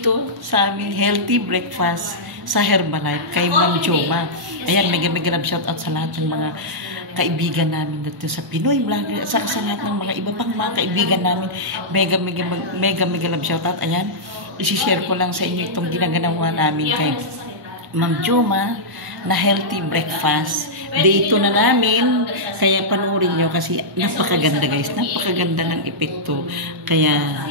dito sa aming healthy breakfast sa Herbalife kay Ma'am Joma. Ayan, mega love shoutout sa lahat ng mga kaibigan namin dito sa Pinoy Vlogger, sa lahat ng mga iba pang mga kaibigan namin. Mega love shoutout. Ayan, isi-share ko lang sa inyo itong ginagawa namin kay Ma'am Joma na healthy breakfast. Day 2 na namin, kaya panoorin nyo kasi napakaganda guys, napakaganda ng epekto. Kaya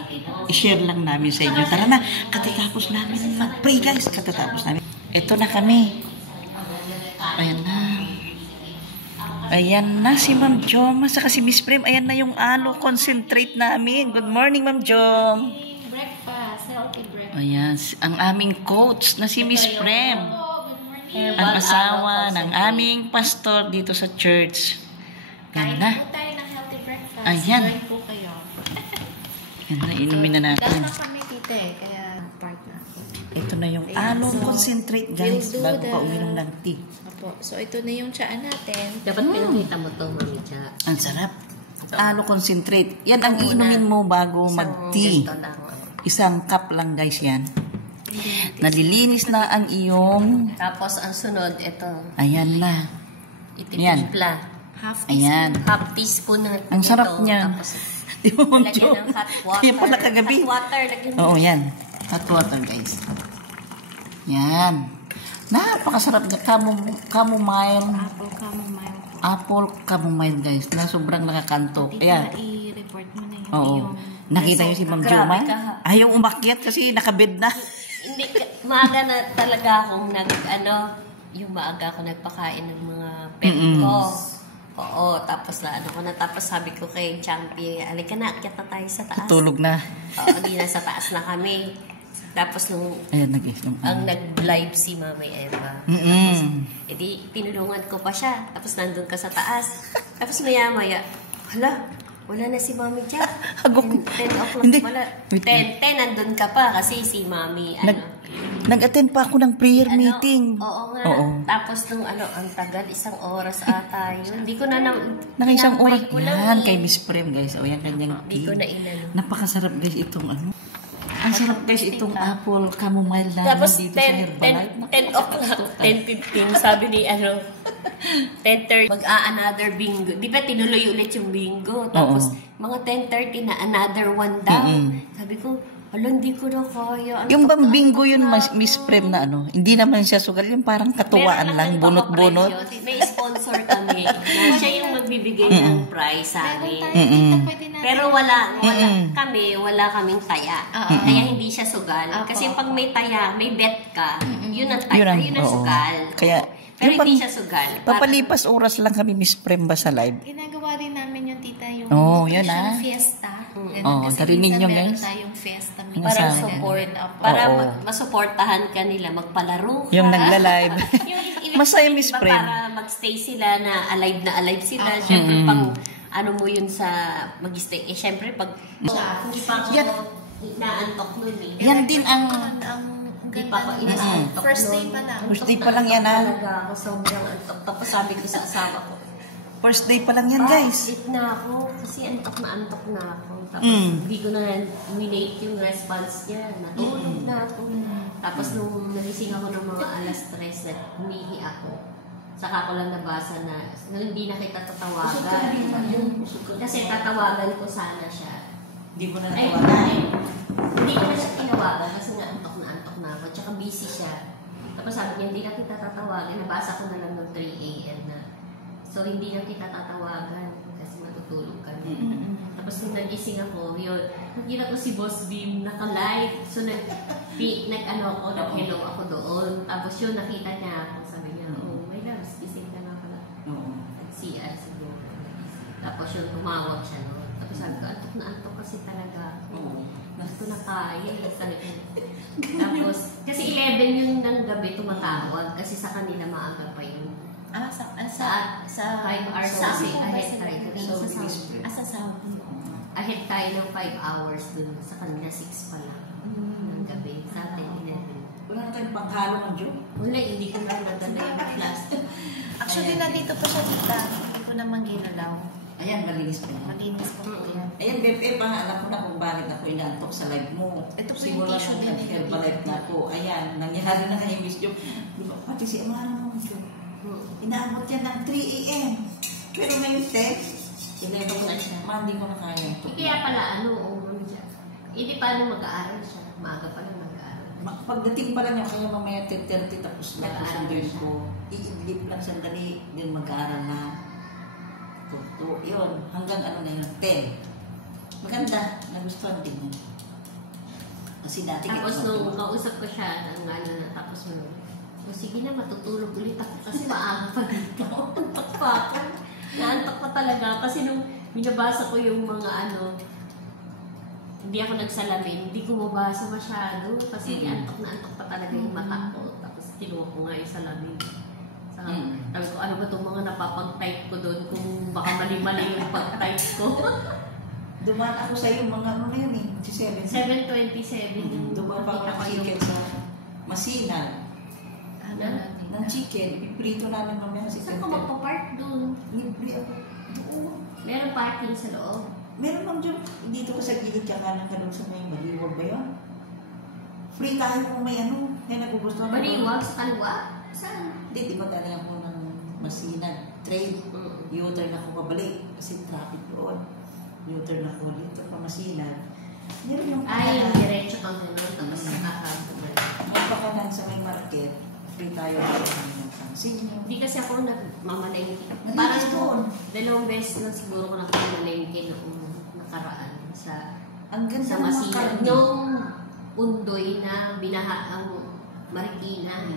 i-share lang namin sa inyo. Tara na, katatapos namin mag-pray guys, katatapos namin. Ito na kami. Ayan na. Ayan na si Ma'am Jom, saka si Miss Prem. Ayan na yung concentrate namin. Good morning Ma'am Jom. Breakfast, healthy breakfast. Ayan, ang aming coach na si Miss Prem. Ang asawa ng aming pastor dito sa church. Kain Yan na. po tayo ng healthy breakfast. Ayan. Join po kayo. Yan na, inumin na natin. Dala kami dito kaya part na. Ito na yung along concentrate guys, we'll bago do pa uminom ng tea. Opo. So, ito na yung tsaa natin. Dapat pinakita mo to, Mami Cha. Ang sarap. Alo concentrate. Yan ang inumin mo bago mag-tea. Isang cup lang guys yan. Nalilinis na ang iyong... Tapos, ang sunod, ito. Ayan na. Ititimpla. Half Ayan. Half teaspoon ng Ang sarap niyan. Tapos, Di mo Ma'am lagyan Jom. ng hot water. Kaya pala kagabi. Hot water. Lagyan Oo, yan. Hot water, guys. Yan. Napakasarap niya. Chamomile. apple chamomile po. Apple chamomile, guys. Na sobrang nakakanto. Ayan. I-report mo na yun. Oo. Nakita niyo si Ma'am Joma? Grabe ka. Ayaw umakyat kasi nakabed na. Hindi, maaga na talaga akong yung maaga ako nagpakain ng mga pet ko. Oo, tapos tapos sabi ko kay Champi, alika na, akyat na tayo sa taas. Tulog na. Oo, di na sa taas na kami. Tapos Ayan, ang nag-live si Mama Eva. Tapos, edi, tinulungan ko pa siya. Tapos nandun ka sa taas. Tapos maya-maya, hala, wala na si Mami Cha. 10 o'clock pala. 10, nandun ka pa kasi si Mami, Nag-attend pa ako ng prayer meeting. Oo nga. Oo. Tapos ang tagal, 1 oras ata yun. Hindi ko na Nang isang oras. Yan, kay Miss Prem, guys. O, yan kanyang Hindi tea. ko na inano. Napakasarap, guys, itong Ang sarap, guys, itong apple chamomile namin Tapos dito sa Herbalife. 10 o'clock, 10:15, sabi ni 10:30, mag-another bingo. Di ba tinuloy ulit yung bingo? Tapos mga 10:30 na another one daw. Sabi ko, hindi ko na kaya. Yung bang bingo yun, Miss Prem, na hindi naman siya sugal. Yung parang katuwaan lang, bunot-bunot. May sponsor kami. Na siya yung magbibigay ng prize sa amin. Pero wala kaming taya. Kaya hindi siya sugal. Kasi pag may taya, may bet ka, yun ang taya, yun ang sugal. Kaya, pero hindi siya sugal. Papalipas oras lang kami, Miss Prem, ba sa live? Ginagawa din namin yung tita yung yun fiesta. Kasi narinig nyo, meron guys. tayong fiesta. Para support. Para masuportahan ka nila, magpalaro ka. Yung nagla-live. Masaya, Miss Prem. Para magstay sila na alive sila. Siyempre, pang mo yun sa mag-stay. Syempre, pag hindi pa ako inaantok nun eh. Yan din ang... Hindi pa ako inaantok First day pa lang. First day pa lang yan, Talaga ako sobrang antok. Tapos sabi ko sa asawa ko, First day pa lang yan, guys. Bakit na ako? Kasi antok na ako. Tapos hindi ko na minate yung response niya. Natulog na ako. Tapos nung nagising ako ng mga alas 3, humihi ako. Saka ko lang nabasa na hindi na kita tatawagan. Kasi tatawagan ko sana siya. Hindi mo na natawagan. Hindi ko na siya tinawagan kasi nga antok na ako. Tsaka busy siya. Tapos sabi niya, hindi na kita tatawagan. Nabasa ko na lang ng 3 a.m. na. So, hindi na kita tatawagan kasi matutulog ka na. Tapos, nung nagising ako, yun, nakita ko si Boss Beam naka-live. So, nag-hello ako doon. Tapos yun, nakita niya ako. Sabi niya, my loves, gising ka na pala. Nag-CR siguro. Tapos yun, tumawag siya noon. Tapos sabi ko, antok kasi talaga. Hindi ko na kaya. Tapos, kasi 11 yun ng gabi tumatawag. Kasi sa kanila maaga pa yun. Sa 5 hours kasi ahead tayo. Sa Saudi. Ahead tayo ng 5 hours dun. Sa kanila 6 pa lang. Ng gabi. Sa atin 11. Wala na tayong panghalo ng Diyo? Wala, hindi ko na nadala yung class. Actually, nandito pa siya tita. Hindi ko naman ginalaw. Ayan, malinis pa yan. Malinis po po yan. Ayan, Bebe, alam ko na kung bakit ako inaantok sa live mo. Ito po yung Simula tissue nung din. nag-Herbalife na ako. Ayan, nangyari na kay Miss Jo. Pati si Amara naman Jo. Inaabot yan ng 3 a.m. Pero ngayon, 10, 11 na siya. Hindi ko na kaya. Kaya pala, hindi pa mag-aaral siya. Maaga pa lang mag-aaral. Pagdating pa lang niya, kaya mamaya 10:30 tapos na Nag-aaral susunduin siya. ko. Iidlip lang sandali, din mag-aaral na. Tuto, yun. Hanggang ano na yun, 10. Maganda. Nagustuhan din yun. Kasi dati Tapos nung kausap ko siya, tapos sige na, matutulog ulit ako kasi maaga pa dito. Antok pa ako. Naantok pa talaga kasi nung binabasa ko yung mga hindi ako nagsalamin, hindi ko mabasa masyado kasi antok na antok pa talaga yung mata ko. Tapos kinuha ko nga yung salamin. Sabi ko, ano ba itong mga napapag-type ko doon kung baka mali-mali yung pag-type ko. Dumaan ako sa iyo, mga ano na yun eh, 7:27. Dumaan pa ako ng chicken sa Masinag. Ng chicken, ipiprito namin mamaya si Saan ka magpa-park doon? Libre ako. Oo. Meron parking sa loob. Meron lang dyan, dito ko sa gilid ka kanan ka doon sa may Baliwag ba yun? Free tayo kung may may nagugustuhan. Baliwag sa kaliwa? Saan? Hindi, di ba dali ako ng Masinag. Trade. U-turn ako pabalik kasi traffic doon. U-turn ako dito pa Masinag. Meron yung Yung diretso kang gano'n, tapos nakakabumalik. Magpakanan sa may market. Free tayo ng pansin. Hindi kasi ako nagmamalengke. Malinis doon. Dalawang beses na siguro ko nakamalengke noong nakaraan sa Ang ganda sa ng Masinag. makarni. Nung undoy na binaha ang Marikina,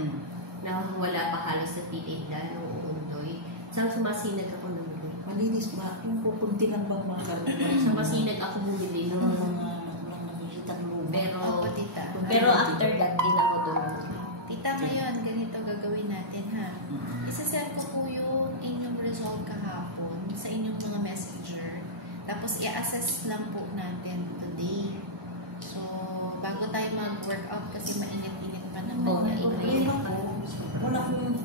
na wala pa halos sa titinda nung undoy. Sa Masinag ako namuli. Malinis ba? Yung pupunti lang ba mga karni? Sa Masinag ako bumili Yung noon. mga nakikitang lupa. Pero, Tita. pero after that, din ako doon. Tita, ngayon, ganito gagawin natin ha. Isasend ko po yung inyong result kahapon sa inyong mga messenger. Tapos i-assess lang po natin today. So, bago tayo mag-workout kasi mainit-init pa naman. Wala akong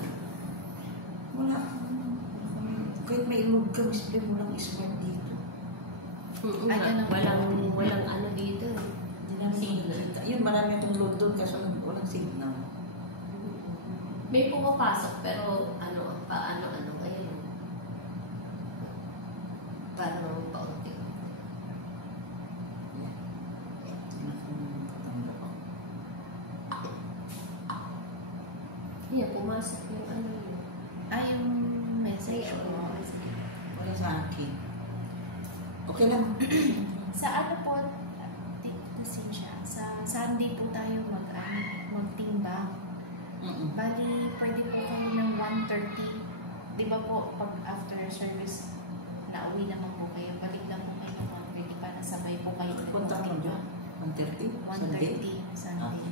kahit may ilog ka, display mo lang smart dito. Walang ano dito. Signal. Yun, marami akong load doon kasi walang signal. May pumapasok pero paano, ayun. Parang paunti. Yeah, pumasok yung yun. Yung message ko. Wala sa akin. Okay lang. Sa po, siya, sa Sunday po tayo magtimbang. Bali, pwede po kami ng 1:30. Di ba po, pag after service, nauwi naman po kayo. Balik lang po kayo ng 1:30 para sabay po kayo. Punta mo dyan? 1:30? 1:30 Sunday.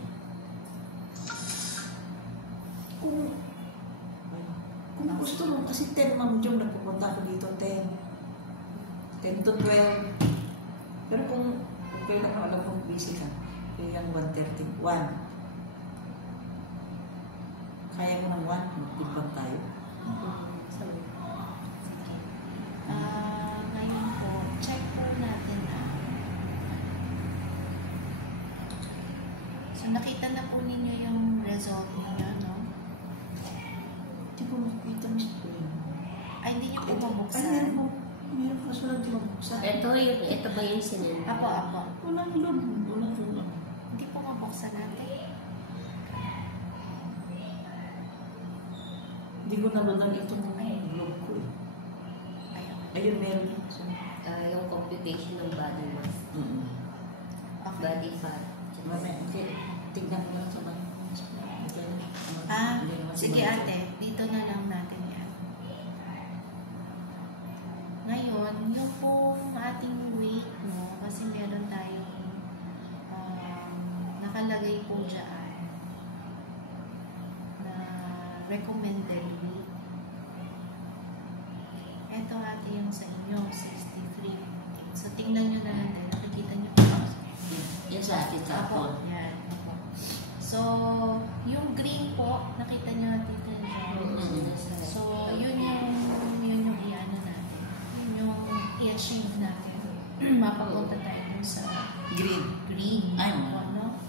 Kung gusto mo, kasi 10 Ma'am Jom, nagpupunta ako dito 10 to 12. Pero kung okay lang, alam kong busy ka. Kaya yung 1:30. 1. Kaya mo ng 1, magtimbang tayo. Sige. Ngayon po, check po natin So, nakita na po ninyo yung result ninyo, no? Hindi ko makita, Miss Queen. Ay, hindi nyo po Ay, mabuksan. meron ko kasunod di mabuksan. Ito ba yung sinend? Apo. Walang load. Walang load. Hindi po mabuksan natin. Hindi ko naman itong load ko eh. Ayun, meron. Yung computation ng body mass. Okay. Body fat. Okay, tignan ko lang sa mga. Sige ate, dito na lang natin yan. Ngayon, yung pong ating weight mo, kasi meron tayong nakalagay po dyan na recommended weight. Ito ate yung sa inyo, 63. So, tingnan nyo na lang din. Nakikita nyo po. Yan sa akin sa Apo, yan. Apo. So, yung green po, nakita nyo dito dyan. So, yun yung i-ano natin. Yun yung i-achieve natin. Mapapunta tayo dun sa Green. green. Ay, Ano?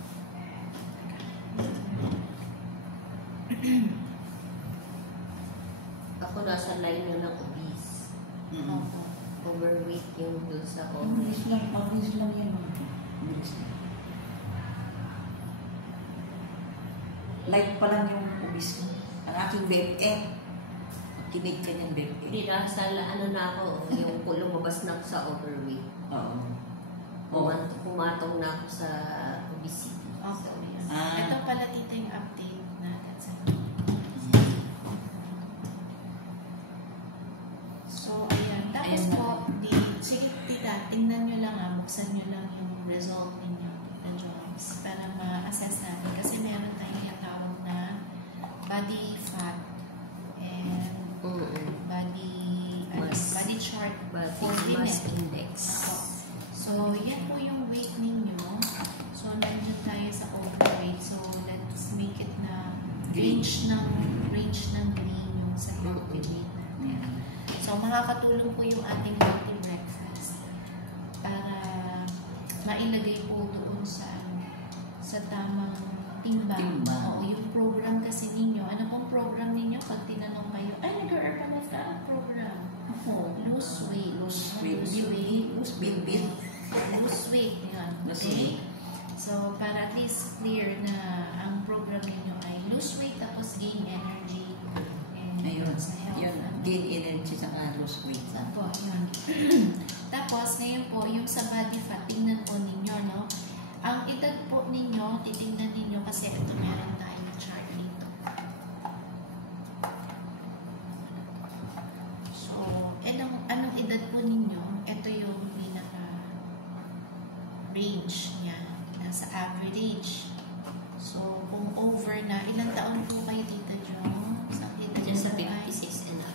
Ako nasa line na ng obese. Opo. Overweight yung dun sa Mabilis overweight. lang yan. Mabilis lang. Light pa lang yung ubis mo. Ang aking BFF. Kinig ka niyang BFF. Hindi na sa ano na ako, yung lumabas na ako sa overweight. Oo. Pumatong na ako sa obesity. Opo. Yan. Ah. Ito pala tita yung update natin sa So, ayan. Tapos Ayan na. po, sige tita, tingnan nyo lang buksan nyo lang yung result ninyo, the jobs, para ma-assess natin. Kasi meron tayong tinatawag na body fat and body chart for Body mass women. index. Ako. So, yan po yung weight ninyo. So, nandiyan tayo sa overweight. So, let's make it na range ng green yung sa healthy weight natin. So, makakatulong po yung ating healthy breakfast para mailagay po doon sa tamang timbang. Oo, yung program kasi ninyo. Ano pong program ninyo? Pag tinanong kayo, ay, nag-Herbalife ka ang program. Lose weight. Lose weight. Lose weight. Lose weight. Yan. Lose Okay? weight. So, para at least clear na ang program ninyo ay lose weight tapos gain energy. And Ayun. sa health. Yun. Gain energy saka lose weight. Po, yun. Tapos, ngayon po, yung sa body fat, tingnan po ninyo, no? Ang edad po ninyo, titingnan ninyo kasi ito meron tayong chart dito. So, anong edad po ninyo? Ito yung pinaka-range niya. Nasa average. So, kung over na, ilang taon po kayo, Tita Jo? Sa edad Diyan sa nyo ay 56 and up.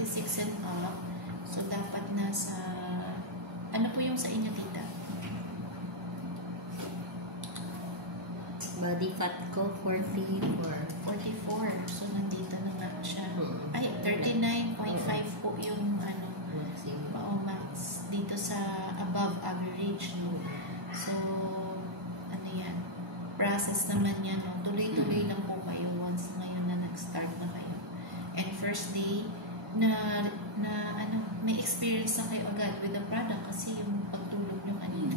56 and up. So, dapat nasa... Ano po yung sa inyo, Tita? Body fat ko, 44. 44. So, nandito na nga siya. Mm. Ay, 39.5 po yung Maximum. max dito sa above average. No? So, ano yan? Process naman yan. No? Tuloy-tuloy lang po kayo once ngayon na nag-start na kayo. And first day, na may experience na kayo agad with the product kasi yung pagtulog nyo kanina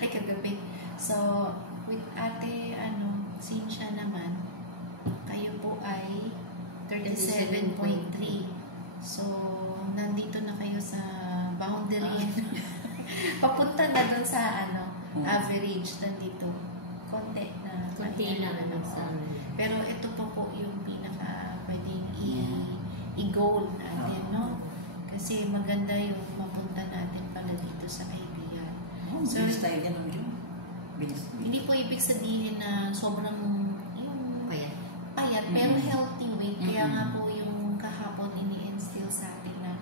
ay kagabi. So, with ate, Cynthia naman, kayo po ay 37.3. So, nandito na kayo sa boundary. Papunta na doon sa average nandito. Konti na. Kunti lang ano sa Pero ito pa po yung pinaka pwedeng i-goal natin, no? Kasi maganda yung mapunta natin pala dito sa idea. So, bilis tayo ganun yun. Bilis. Hindi po ibig sabihin na sobrang yung payat, pero healthy weight. Kaya nga po yung kahapon ini-instill sa atin na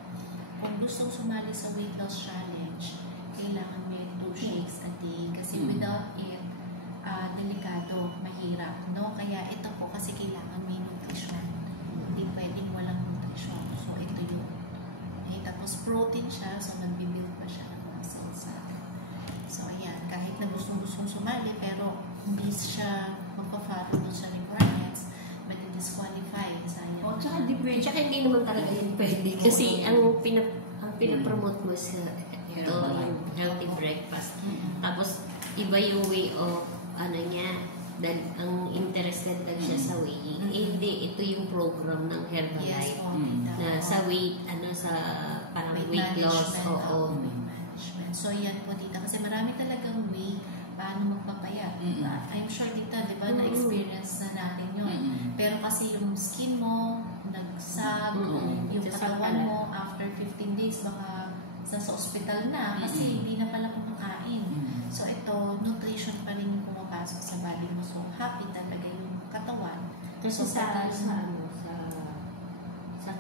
kung gustong sumali sa weight loss challenge, kailangan may 2 shakes a day. Kasi without it, delikado, mahirap, no? Kaya ito po kasi kailangan may nutrition. Hindi pwedeng walang nutrition. So, ito yun. Tapos protein siya, so nagbibuild pa siya ng muscles sa atin. So, ayan, kahit na gustong sumali, pero hindi siya magpa-follow doon sa requirements, mag-disqualify. Sayang. O, tsaka di pwede. Tsaka hindi naman talaga yun pwede. Kasi ang pinapromote mo sa ito, yung healthy breakfast. Tapos, iba yung way of, niya, ang interested lang siya sa weighing. Hindi, ito yung program ng Herbalife. Na sa weight, sa parang weight loss. Oo. So, yan po dito. Kasi marami talagang way paano magpapayat. I'm sure dito, di ba, na-experience na natin yun. Pero kasi yung skin mo, nagsag, yung katawan mo, after 15 days, baka sa ospital na kasi hindi na pala kumakain. So, ito, nutrition pa rin yung pumapasok sa body mo. So, happy talaga yung katawan. Kasi sa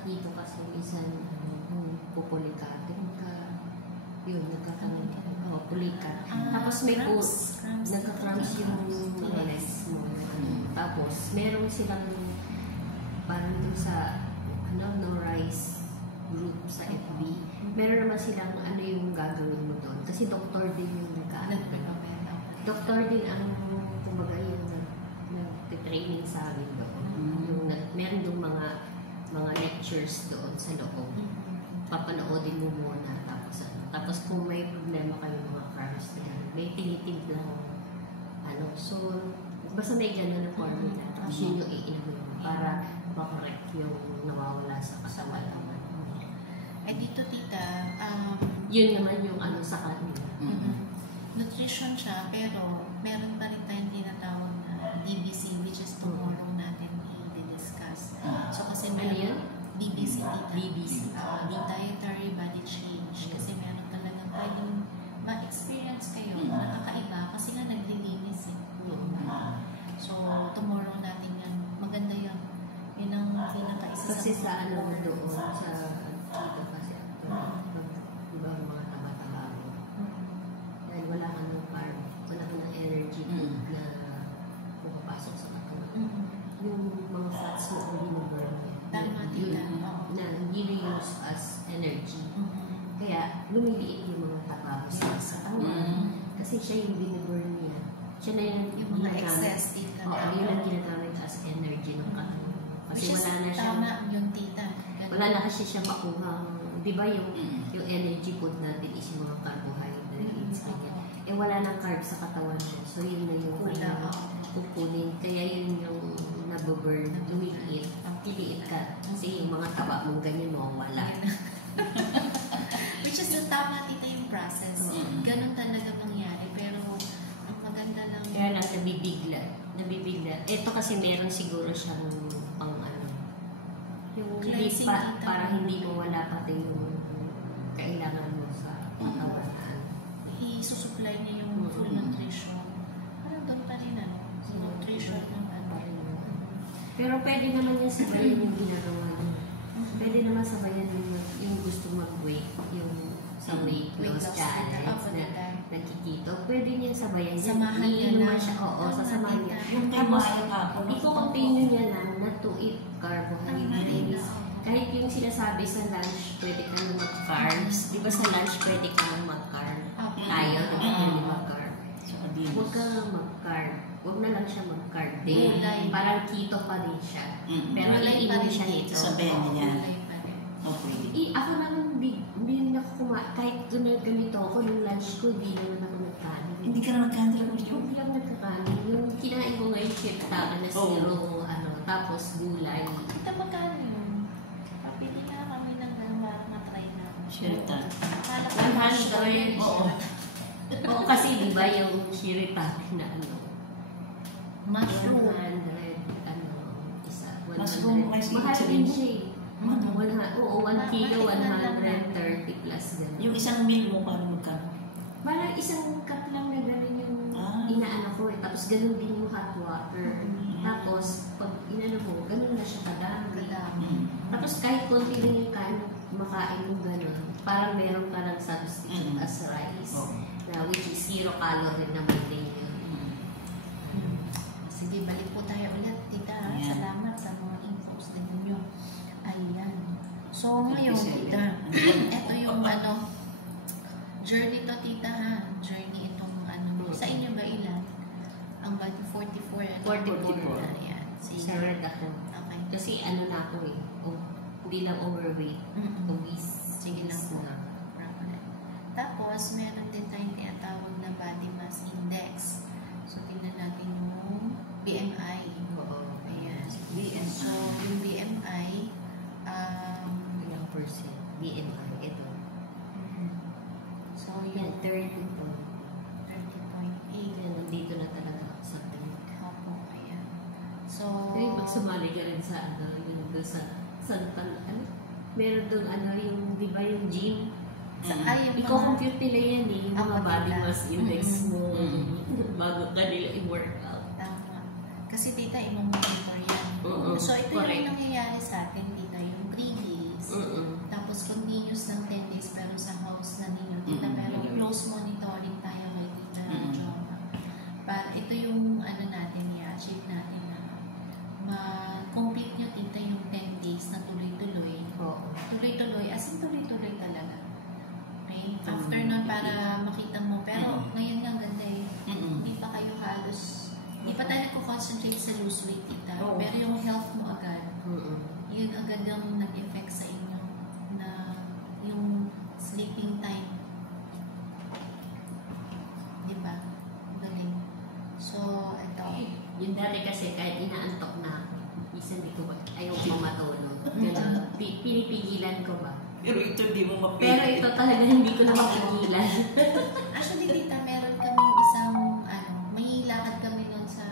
keto kasi minsan pupulikat. Yun, nagkakaroon ka. Pulikat. Tapos may nagka-cramps yung legs mo. Tapos, meron silang parang dun sa no rice group sa FB. Meron naman silang ano yung gagawin mo doon. Kasi doktor din yung doktor din ang kumbaga yung nag-training sa amin doon. Yung meron yung mga lectures doon sa loob. Papanoodin mo muna. Tapos kung may problema kayo mga carbs na may tinitimpla so basta may gano'n na formula. Tapos yun yung iinom mo para makorek yung nawawala sa katawan naman. Dito tita, yun naman yung sa kanila. Nutrition siya, pero meron pa rin tayong tinatawag na DBC, which is tomorrow natin i-discuss. So kasi meron DBC, dietary body change. Kasi meron talagang pwedeng ma-experience kayo na kakaiba kasi nga naglilinis So tomorrow natin yan. Maganda yan. Yun ang pinaka-isa kasi sa doon sa dito kasi diba mga taba-taba dahil wala ka ng carb, wala ka ng energy na pumapasok sa katawan. Yung mga fats mo ang binaburn na hindi use as energy. Kaya lumiliit yung mga taba sa katawan kasi siya yung binaburn niya. Siya na yung mga excess dito. Yun ang ginagamit as energy ng katawan. Kasi wala na siya. Tama yung tita. Wala na kasi siya makuha. Di ba yung energy food natin is yung mga carbohydrates. Wala nang carbs sa katawan mo. So yun na yung kukunin. Kaya yun yung nababurn, lumiliit. Piliit ka. Kasi yung mga taba mong ganyan mo, wala. Which is the tama tita yung process. Ganun talaga mangyari. Pero ang maganda lang. Kaya lang nabibigla. Ito kasi meron siguro siyang pang yung hindi pa, para hindi mo wala pati yung kailangan mo sa katawan. I-susupply niya yung full nutrition. Parang doon pa rin nutrition ng Pero pwede naman yung sabayan yung ginagawa niya. Pwede naman sabayan yung gusto mag-weight, yung sa weight loss challenge na nakikito. Pwede niya sabayan. Samahan niya na. Sasamahan niya. Tapos, i-continue niya lang na to eat carbohydrates. Kahit yung sinasabi sa lunch, pwede ka na mag-carbs. Di ba sa lunch, pwede ka na mag-carb? Tayo, di ba pwede mag-carb? Huwag ka lang mag-carb. Huwag na lang siya mag-carb din. Parang keto pa rin siya. Pero iinom siya ito. Sabihin niya. Ako naman, hindi na ako kahit ganito ako, nung lunch ko, hindi naman ako nagkanin. Hindi ka na nagkanin? Hindi lang nagkakanin. Yung kinain ko ngayon, shirtaka na zero, tapos gulay. Kita magkano yun? Papili na kami ng gano'n para matry na. Shirtaka. 100. Oo, kasi di ba yung shiritake na mushroom. 100, isa. 100. Mushroom, mahal din siya eh. 1 kilo, 130 plus gano'n. Yung isang meal mo, paano magkano? Parang isang cup lang na gano'n yung inaano ko eh. Tapos gano'n din yung hot water. Tapos, pag inano mo, gano'n na siya kadami. Tapos kahit konti din yung makain mo gano'n, parang meron ka ng substitute as rice. Na which is 0 calorie naman din yun. Sige, balik po tayo ulit, tita. Salamat sa mga infos na ninyo. Ayan. So, ngayon, tita, ito yung journey to, tita, ha? Journey itong sa inyo ba ilan? Ang 44 na. Ayan. Sa red ako. Okay. Kasi na ako eh. Hindi lang overweight. Obese. Sige lang po. Tapos, meron din tayong tinatawag na body mass index. So, tingnan natin yung BMI. Ayan. So, yung BMI, ilang percent? BMI, ito. So, Yan, 30 po. 30.8. Nandito na talaga ako sa tingin. Opo, ayan. So, Kaya pag sumali ka rin sa yung doon sa meron doon yung, di ba yung gym? Iko-compute nila yan eh, yung mga body mass index mo bago ka nila i-workout. Tama. Kasi tita, imong-monitor yan. So, ito yung nangyayari sa atin, tita, yung 3 days. Tapos, continuous ng 10 days, pero sa house na ninyo, tita, pero close monitoring tayo kay tita Joma. Ito yung natin, i-achieve natin na ma-complete nyo, tita, yung 10 days na tuloy-tuloy. Tuloy-tuloy, as in tuloy-tuloy talaga. Pero yung health mo agad, yun agad ang nag-effect sa inyo na yung sleeping time. Diba? Galing. So, ito. Yung dati kasi kahit inaantok na ako, minsan di ko ba, ayaw ko matulog. Ganun. Pinipigilan ko ba? Pero ito hindi mo mapilit. Pero ito talaga hindi ko na mapigilan. Actually, tita, meron kaming isang, may lakad kami nun sa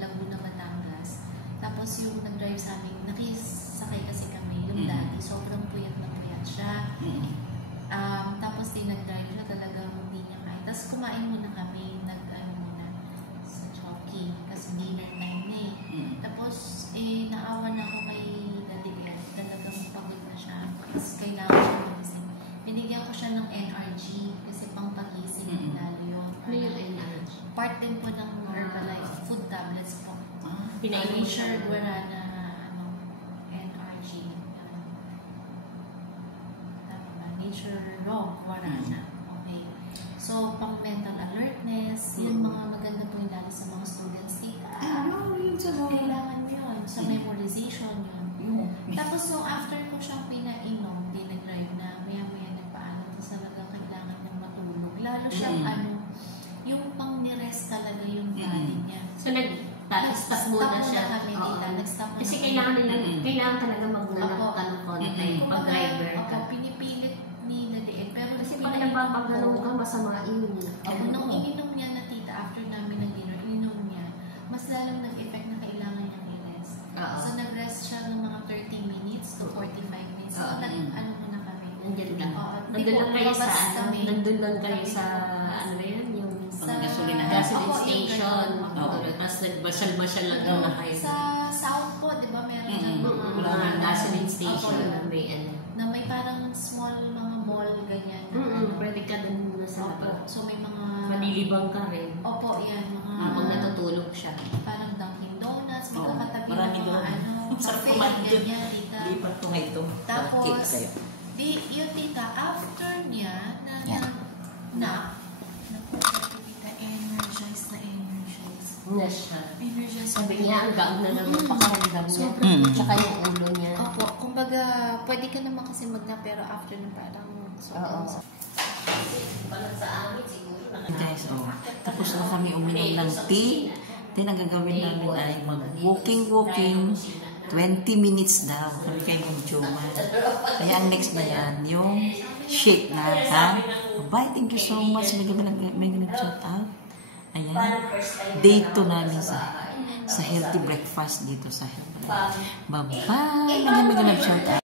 Laguna, Batangas. Tapos yung nag-drive sa amin, nakisakay kasi kami, yung dati, sobrang puyat na puyat siya. Tapos din nag-drive siya, talagang hindi niya kaya. Tapos kumain muna kami, muna sa Chowking, kasi dinner time na eh. Tapos, naawa na ako kay Daddy Ed, talagang pagod na siya. Tapos kailangan siya magising. Binigyan ko siya ng NRG, kasi pangpagising din lalo yun. Ano yung NRG? Part din po ng Herbalife, food tablets po. Pinainom Nature Guarana, NRG. Tama ba? Nature Raw Guarana. Okay. So, pang mental alertness, yung mga maganda po yung lalo sa mga students dito. Yun sa Kailangan yun. Sa memorization yun. Tapos, so, after ko siyang pinainom, di nag-drive na, maya-maya nagpaano, tapos talaga kailangan niyang matulog. Lalo siyang yung pang nirest talaga yung body niya. So, nag-stop muna siya. Kami nila. Nag-stop muna Kasi kami. kailangan nila, kailangan talaga magnanap ka ng konti pag driver ka. Opo, pinipilit ni Nadiin. Pero Kasi pag napapagano'n ka, masama yun. Nung ininom niya na tita, after namin nag-dinner, ininom niya, mas lalong nag-effect na kailangan niyang i-rest. So, nag-rest siya ng mga 30 minutes to 45 minutes. So, ano muna kami. Nandun lang. Nandun lang kayo sa, nandun lang kayo sa, ano ba yan, yung sa gasolina station. Tapos nagbasyal-basyal lang na kayo. Sa South po, di ba, meron dyan Mga gasoline station na may ano. na may parang small mga mall, ganyan. Pwede ka dun muna sa Opo. labas. So, may mga... Malilibang ka rin. Opo, yan. Mga... Habang natutulog siya. Parang Dunkin' Donuts, may Oo, kakatabi marami ng mga doon. ano, Sarap cafe, kumain doon. ganyan, tita. Lipat ko nga ito. Tapos, Cake sa'yo. Yung tita, after niya, Yan. tita, energize. Na siya. Energize. Sabi niya, ang gaan na naman pakaramdam niya. Sobrang Tsaka yung ulo niya. Opo, kumbaga, pwede ka naman kasi magnap, pero after nun parang sobrang Parang sa amin siguro. Guys, tapos na kami uminom ng tea. Then, ang gagawin namin ay mag-walking. 20 minutes daw. Kami kay Ma'am Joma. Kaya ang next na yan, yung shake na, ha? Bye, thank you so much. May nag-shout out. Ayan. Day 2 namin sa healthy breakfast dito sa Herbalife. Bye-bye. May nag-shout out.